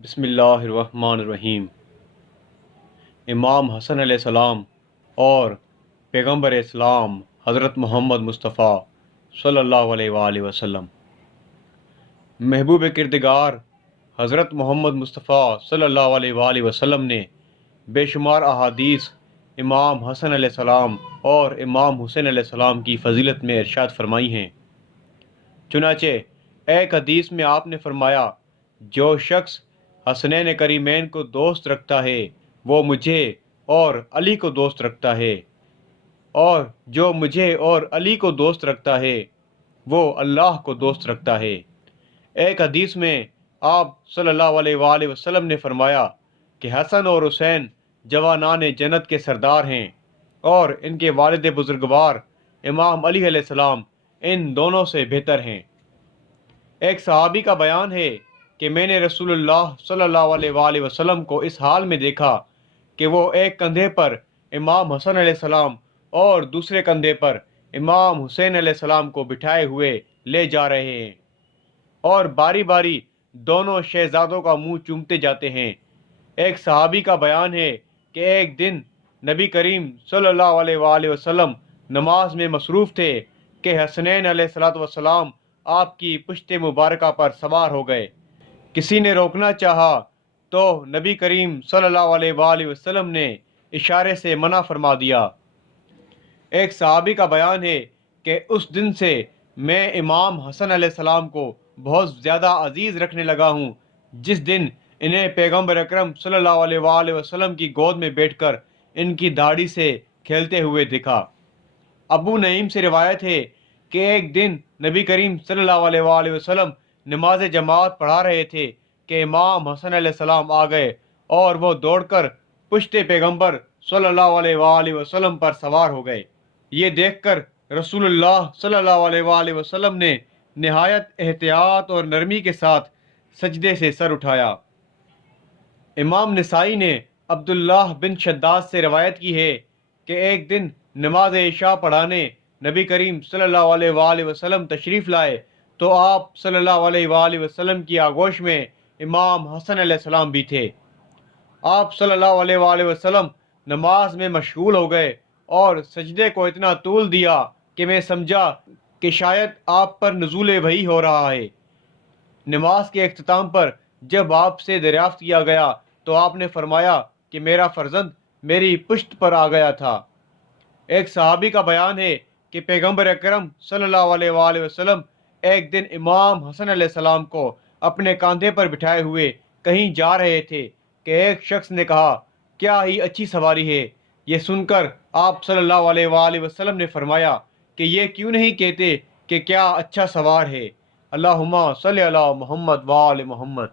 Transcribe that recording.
بسم اللہ الرحمن الرحیم۔ امام حسن علیہ السلام اور پیغمبر اسلام حضرت محمد مصطفیٰ صلی اللہ علیہ وآلہ وسلم، محبوب کردگار حضرت محمد مصطفیٰ صلی اللہ علیہ وآلہ وسلم نے بے شمار احادیث امام حسن علیہ السلام اور امام حسین علیہ السلام کی فضیلت میں ارشاد فرمائی ہیں۔ چنانچہ ایک حدیث میں آپ نے فرمایا، جو شخص حسنین کریمین کو دوست رکھتا ہے وہ مجھے اور علی کو دوست رکھتا ہے، اور جو مجھے اور علی کو دوست رکھتا ہے وہ اللہ کو دوست رکھتا ہے۔ ایک حدیث میں آپ صلی اللہ علیہ وآلہ وسلم نے فرمایا کہ حسن اور حسین جوانان جنت کے سردار ہیں، اور ان کے والد بزرگوار امام علی علیہ السلام ان دونوں سے بہتر ہیں۔ ایک صحابی کا بیان ہے کہ میں نے رسول اللہ صلی اللہ علیہ وآلہ وسلم کو اس حال میں دیکھا کہ وہ ایک کندھے پر امام حسن علیہ السلام اور دوسرے کندھے پر امام حسین علیہ السلام کو بٹھائے ہوئے لے جا رہے ہیں، اور باری باری دونوں شہزادوں کا منہ چومتے جاتے ہیں۔ ایک صحابی کا بیان ہے کہ ایک دن نبی کریم صلی اللہ علیہ وآلہ وسلم نماز میں مصروف تھے کہ حسنین علیہ السلام آپ کی پشت مبارکہ پر سوار ہو گئے۔ کسی نے روکنا چاہا تو نبی کریم صلی اللہ علیہ وآلہ وسلم نے اشارے سے منع فرما دیا۔ ایک صحابی کا بیان ہے کہ اس دن سے میں امام حسن علیہ السلام کو بہت زیادہ عزیز رکھنے لگا ہوں، جس دن انہیں پیغمبر اکرم صلی اللہ علیہ وآلہ وسلم کی گود میں بیٹھ کر ان کی داڑھی سے کھیلتے ہوئے دیکھا۔ ابو نعیم سے روایت ہے کہ ایک دن نبی کریم صلی اللہ علیہ وآلہ وسلم نماز جماعت پڑھا رہے تھے کہ امام حسن علیہ السلام آ گئے، اور وہ دوڑ کر پشت پیغمبر صلی اللہ علیہ وآلہ وسلم پر سوار ہو گئے۔ یہ دیکھ کر رسول اللہ صلی اللہ علیہ وآلہ وسلم نے نہایت احتیاط اور نرمی کے ساتھ سجدے سے سر اٹھایا۔ امام نسائی نے عبداللہ بن شداد سے روایت کی ہے کہ ایک دن نماز عشاء پڑھانے نبی کریم صلی اللہ علیہ وآلہ وسلم تشریف لائے تو آپ صلی اللہ علیہ وآلہ وسلم کی آغوش میں امام حسن علیہ السلام بھی تھے۔ آپ صلی اللہ علیہ وآلہ وسلم نماز میں مشغول ہو گئے اور سجدے کو اتنا طول دیا کہ میں سمجھا کہ شاید آپ پر نزول وحی ہو رہا ہے۔ نماز کے اختتام پر جب آپ سے دریافت کیا گیا تو آپ نے فرمایا کہ میرا فرزند میری پشت پر آ گیا تھا۔ ایک صحابی کا بیان ہے کہ پیغمبر اکرم صلی اللہ علیہ وآلہ وسلم ایک دن امام حسن علیہ السلام کو اپنے کاندھے پر بٹھائے ہوئے کہیں جا رہے تھے کہ ایک شخص نے کہا، کیا ہی اچھی سواری ہے۔ یہ سن کر آپ صلی اللہ علیہ وآلہ وسلم نے فرمایا کہ یہ کیوں نہیں کہتے کہ کیا اچھا سوار ہے۔ اللہم صلی علی محمد وآل محمد۔